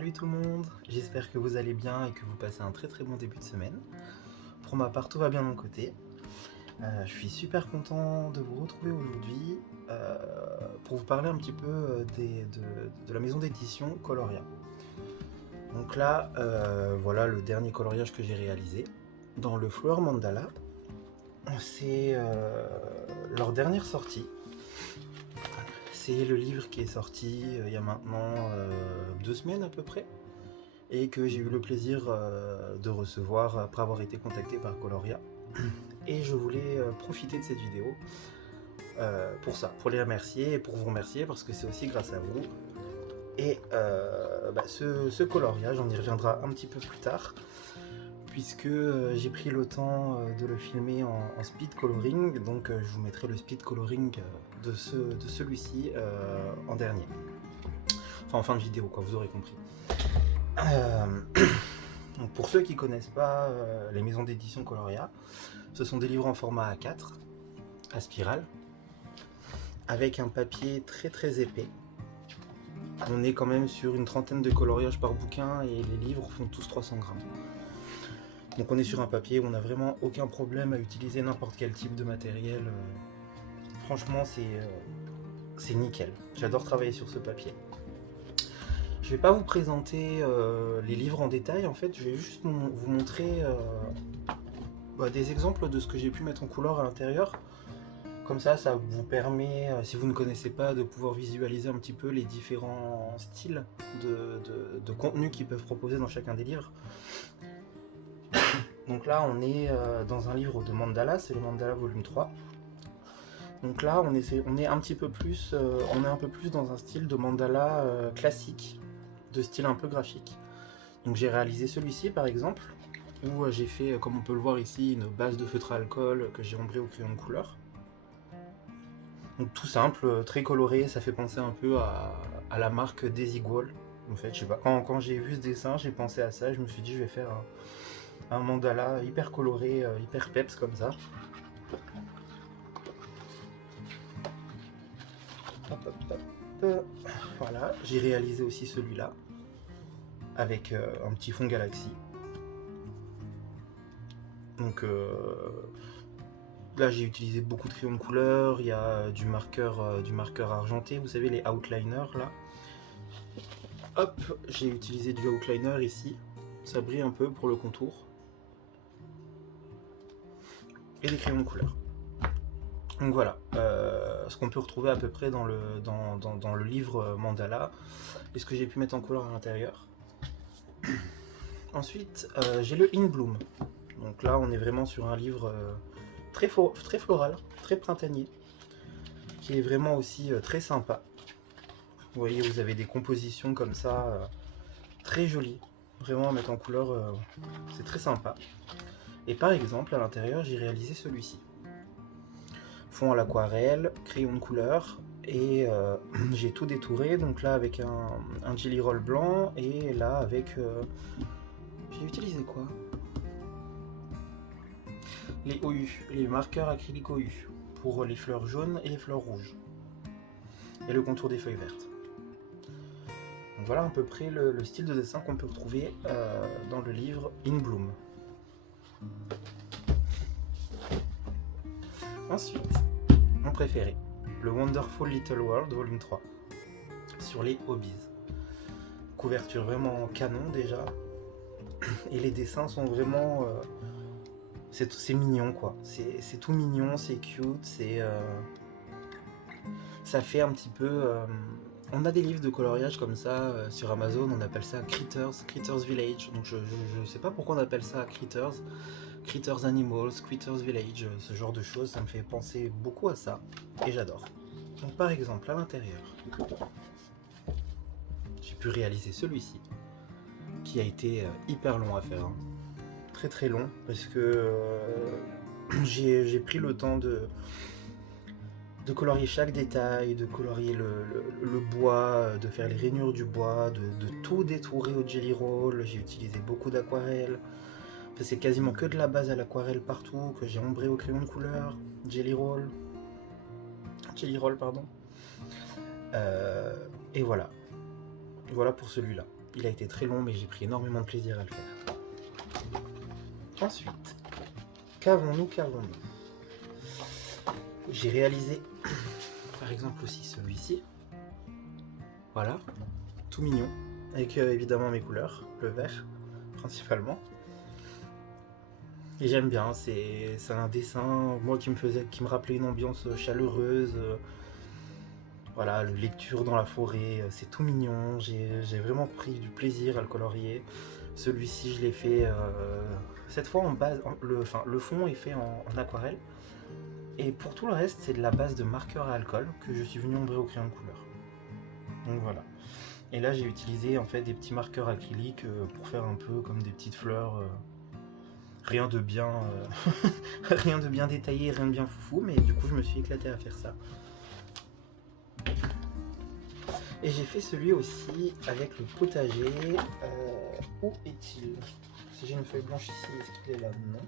Salut tout le monde, j'espère que vous allez bien et que vous passez un très très bon début de semaine. Pour ma part, tout va bien de mon côté. Je suis super content de vous retrouver aujourd'hui pour vous parler un petit peu de la maison d'édition Coloria. Donc là, voilà le dernier coloriage que j'ai réalisé. Dans le Flower Mandala, c'est leur dernière sortie. C'est le livre qui est sorti il y a maintenant 2 semaines à peu près et que j'ai eu le plaisir de recevoir après avoir été contacté par Coloria. Et je voulais profiter de cette vidéo pour ça, pour les remercier et pour vous remercier parce que c'est aussi grâce à vous. Et ce coloriage, on y reviendra un petit peu plus tard puisque j'ai pris le temps de le filmer en speed coloring, donc je vous mettrai le speed coloring de celui-ci en dernier. Enfin en fin de vidéo quoi, vous aurez compris. Donc pour ceux qui ne connaissent pas les maisons d'édition Coloria, ce sont des livres en format A4, à spirale, avec un papier très très épais. On est quand même sur une trentaine de coloriages par bouquin et les livres font tous 300 grammes. Donc on est sur un papier où on n'a vraiment aucun problème à utiliser n'importe quel type de matériel. Franchement c'est nickel, j'adore travailler sur ce papier. Je ne vais pas vous présenter les livres en détail, en fait je vais juste vous montrer des exemples de ce que j'ai pu mettre en couleur à l'intérieur. Comme ça vous permet, si vous ne connaissez pas, de pouvoir visualiser un petit peu les différents styles de contenu qu'ils peuvent proposer dans chacun des livres. Donc là on est dans un livre de mandala, c'est le mandala volume 3. Donc là on est un petit peu plus, on est un peu plus dans un style de mandala classique, de style un peu graphique. Donc j'ai réalisé celui-ci par exemple, où j'ai fait, comme on peut le voir ici, une base de feutre à alcool que j'ai ombré au crayon de couleur. Donc tout simple, très coloré, ça fait penser un peu à la marque Desigual. En fait, je sais pas, quand j'ai vu ce dessin, j'ai pensé à ça, je me suis dit je vais faire un mandala hyper coloré, hyper peps comme ça. Hop, hop, hop. Voilà, j'ai réalisé aussi celui-là, avec un petit fond galaxie. Donc là j'ai utilisé beaucoup de crayons de couleur, il y a du marqueur argenté, vous savez les outliners là. Hop, j'ai utilisé du outliner ici, ça brille un peu pour le contour. Et des crayons de couleur. Donc voilà, ce qu'on peut retrouver à peu près dans le livre mandala et ce que j'ai pu mettre en couleur à l'intérieur. Ensuite, j'ai le In Bloom. Donc là, on est vraiment sur un livre très floral, très printanier, qui est vraiment aussi très sympa. Vous voyez, vous avez des compositions comme ça, très jolies. Vraiment à mettre en couleur, c'est très sympa. Et par exemple, à l'intérieur, j'ai réalisé celui-ci. Fond à l'aquarelle, crayon de couleur, et j'ai tout détouré, donc là avec un jelly roll blanc, et là avec... j'ai utilisé quoi? Les OU, les marqueurs acryliques OU, pour les fleurs jaunes et les fleurs rouges. Et le contour des feuilles vertes. Donc voilà à peu près le style de dessin qu'on peut retrouver dans le livre In Bloom. Ensuite, mon préféré, le Wonderful Little World Volume 3, sur les hobbies. Couverture vraiment canon déjà, et les dessins sont vraiment... c'est mignon quoi, c'est tout mignon, c'est cute, ça fait un petit peu... on a des livres de coloriage comme ça sur Amazon, on appelle ça Critters Village, donc je sais pas pourquoi on appelle ça Critters Animals, Critters Village, ce genre de choses, ça me fait penser beaucoup à ça, et j'adore. Donc par exemple, à l'intérieur, j'ai pu réaliser celui-ci, qui a été hyper long à faire, hein. Très très long, parce que j'ai pris le temps de colorier chaque détail, de colorier le bois, de faire les rainures du bois, de tout détourer au jelly roll. J'ai utilisé beaucoup d'aquarelle. Enfin, c'est quasiment que de la base à l'aquarelle partout, que j'ai ombré au crayon de couleur, jelly roll pardon. Et voilà pour celui-là. Il a été très long, mais j'ai pris énormément de plaisir à le faire. Ensuite, qu'avons-nous? J'ai réalisé, par exemple aussi celui-ci. Voilà, tout mignon, avec évidemment mes couleurs, le vert principalement. Et j'aime bien, c'est un dessin, moi qui me rappelait une ambiance chaleureuse. Voilà, lecture dans la forêt, c'est tout mignon, j'ai vraiment pris du plaisir à le colorier. Celui-ci, je l'ai fait cette fois en base, le fond est fait en aquarelle. Et pour tout le reste, c'est de la base de marqueur à alcool que je suis venu ombrer au crayon de couleur. Donc voilà. Et là, j'ai utilisé en fait des petits marqueurs acryliques pour faire un peu comme des petites fleurs. Rien de bien, rien de bien détaillé, rien de bien foufou, mais du coup, je me suis éclaté à faire ça. Et j'ai fait celui aussi avec le potager. Où est-il? Si j'ai une feuille blanche ici, est-ce qu'il est là? Non.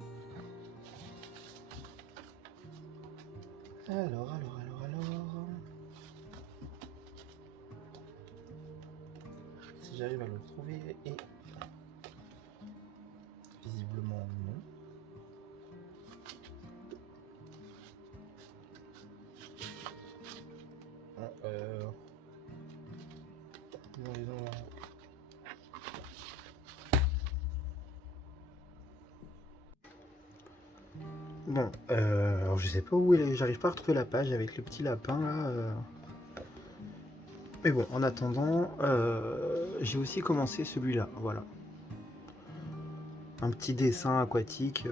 Alors. Si j'arrive à le retrouver, et visiblement non. Bon, alors je sais pas où elle est, j'arrive pas à retrouver la page avec le petit lapin là. Mais bon, en attendant, j'ai aussi commencé celui-là, voilà. Un petit dessin aquatique.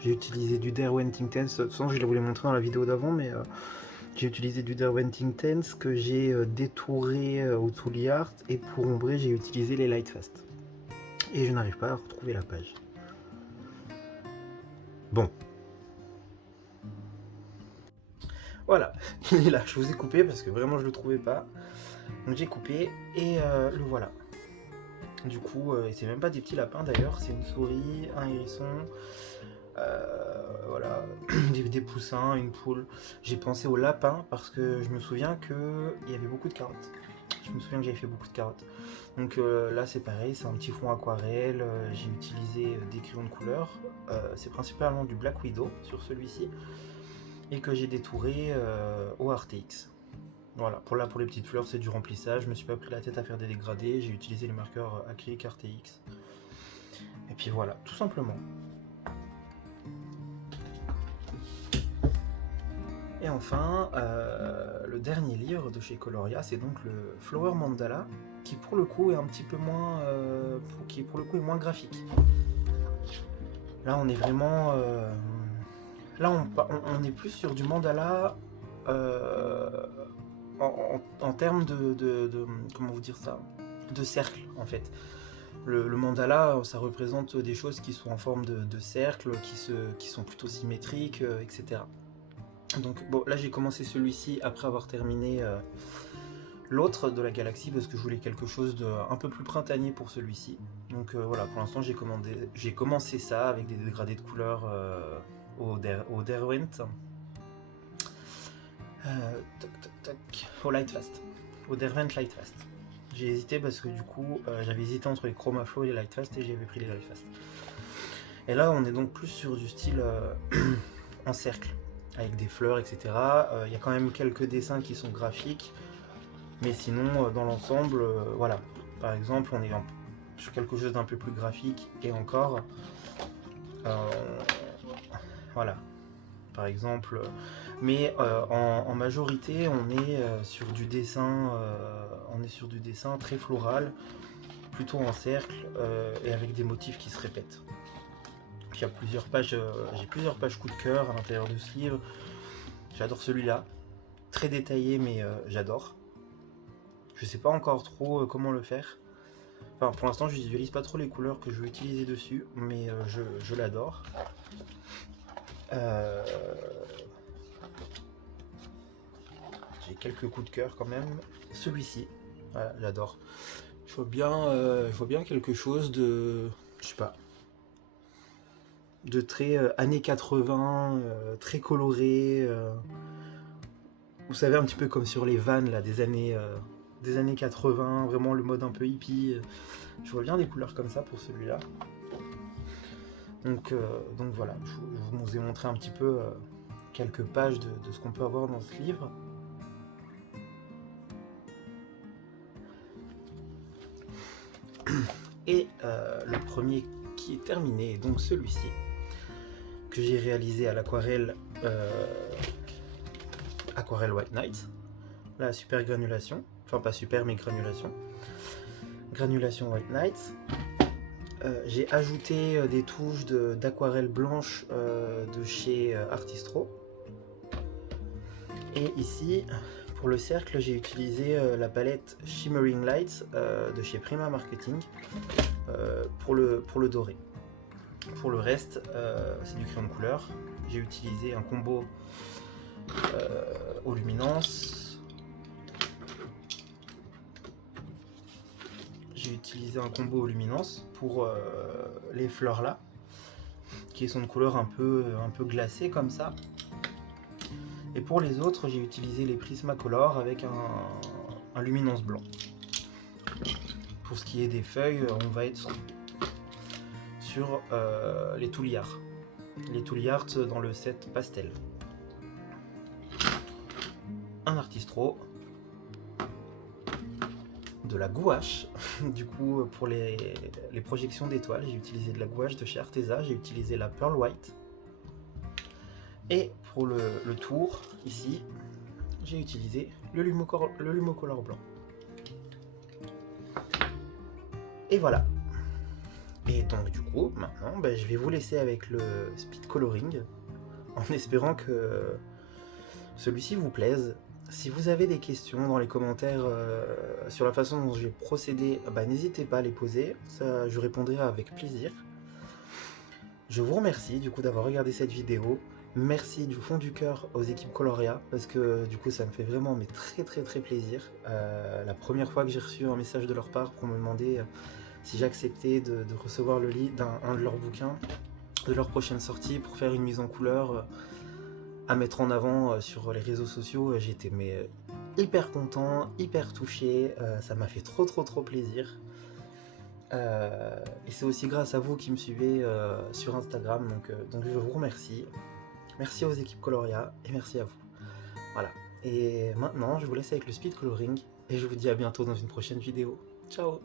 J'ai utilisé du Derwent Intense, de toute façon je l'ai voulu montrer dans la vidéo d'avant, mais j'ai utilisé du Derwent Intense que j'ai détouré au Tooly Art, et pour ombrer j'ai utilisé les Lightfast. Et je n'arrive pas à retrouver la page. Bon. Voilà, il est là, je vous ai coupé parce que vraiment je le trouvais pas. Donc j'ai coupé et le voilà. Du coup, c'est même pas des petits lapins d'ailleurs, c'est une souris, un hérisson, voilà, des poussins, une poule. J'ai pensé au lapin parce que je me souviens qu'il y avait beaucoup de carottes. Je me souviens que j'avais fait beaucoup de carottes. Donc là c'est pareil, c'est un petit fond aquarelle, j'ai utilisé des crayons de couleur. C'est principalement du Black Widow sur celui-ci. Et que j'ai détouré au RTX. Voilà, pour les petites fleurs, c'est du remplissage. Je me suis pas pris la tête à faire des dégradés. J'ai utilisé les marqueurs acryliques RTX. Et puis voilà, tout simplement. Et enfin, le dernier livre de chez Coloria, c'est donc le Flower Mandala, qui pour le coup est un petit peu moins, qui pour le coup est moins graphique. Là, on est vraiment, là, on est plus sur du mandala. En termes de comment vous dire ça, de cercle en fait. Le mandala, ça représente des choses qui sont en forme de cercle, qui sont plutôt symétriques, etc. Donc bon, là j'ai commencé celui-ci après avoir terminé l'autre de la galaxie parce que je voulais quelque chose de un peu plus printanier pour celui-ci. Donc voilà, pour l'instant j'ai commencé ça avec des dégradés de couleurs au Derwent. Au Lightfast, au Derwent Lightfast. J'ai hésité parce que du coup j'avais hésité entre les Chromaflow et les Lightfast et j'avais pris les Lightfast. Et là on est donc plus sur du style en cercle, avec des fleurs, etc. Il y a quand même quelques dessins qui sont graphiques, mais sinon dans l'ensemble, voilà. Par exemple on est sur quelque chose d'un peu plus graphique et encore, voilà. Par exemple, mais en majorité on est sur du dessin très floral, plutôt en cercle et avec des motifs qui se répètent. Il y a plusieurs pages, j'ai plusieurs pages coup de cœur à l'intérieur de ce livre. J'adore celui-là, très détaillé mais j'adore. Je sais pas encore trop comment le faire. Enfin, pour l'instant je visualise pas trop les couleurs que je veux utiliser dessus, mais je l'adore. J'ai quelques coups de cœur quand même. Celui-ci, voilà, j'adore. Je vois bien quelque chose de, je sais pas, de très années 80, très coloré. Vous savez, un petit peu comme sur les vannes là, des années des années 80, vraiment le mode un peu hippie. Je vois bien des couleurs comme ça pour celui-là. Donc voilà, je vous ai montré un petit peu quelques pages de ce qu'on peut avoir dans ce livre. Et le premier qui est terminé est donc celui-ci, que j'ai réalisé à l'aquarelle Aquarelle White Knight. La super granulation, enfin pas super mais granulation White Knight. J'ai ajouté des touches d'aquarelle blanche de chez Artistro. Et ici, pour le cercle, j'ai utilisé la palette Shimmering Lights de chez Prima Marketing pour le doré. Pour le reste, c'est du crayon de couleur. J'ai utilisé un combo aux luminances. J'ai utilisé un combo aux luminances pour les fleurs là, qui sont de couleur un peu glacée comme ça. Et pour les autres, j'ai utilisé les Prismacolor avec un luminance blanc. Pour ce qui est des feuilles, on va être sur les Touliards. Les Touliards dans le set pastel. Un Artistro. De la gouache. Du coup, pour les projections d'étoiles, j'ai utilisé de la gouache de chez Arteza. J'ai utilisé la Pearl White. Et pour le tour, ici, j'ai utilisé le Lumocolor blanc. Et voilà. Et donc du coup, maintenant, je vais vous laisser avec le speed coloring, en espérant que celui-ci vous plaise. Si vous avez des questions dans les commentaires sur la façon dont j'ai procédé, n'hésitez pas à les poser, ça, je répondrai avec plaisir. Je vous remercie du coup d'avoir regardé cette vidéo. Merci du fond du cœur aux équipes Coloria, parce que du coup ça me fait vraiment très plaisir. La première fois que j'ai reçu un message de leur part pour me demander si j'acceptais de recevoir le lead d'un de leurs bouquins, de leur prochaine sortie, pour faire une mise en couleur à mettre en avant sur les réseaux sociaux, j'étais hyper content, hyper touché, ça m'a fait trop plaisir. Et c'est aussi grâce à vous qui me suivez sur Instagram, donc je vous remercie. Merci aux équipes Coloria et merci à vous. Voilà. Et maintenant, je vous laisse avec le speed coloring et je vous dis à bientôt dans une prochaine vidéo. Ciao!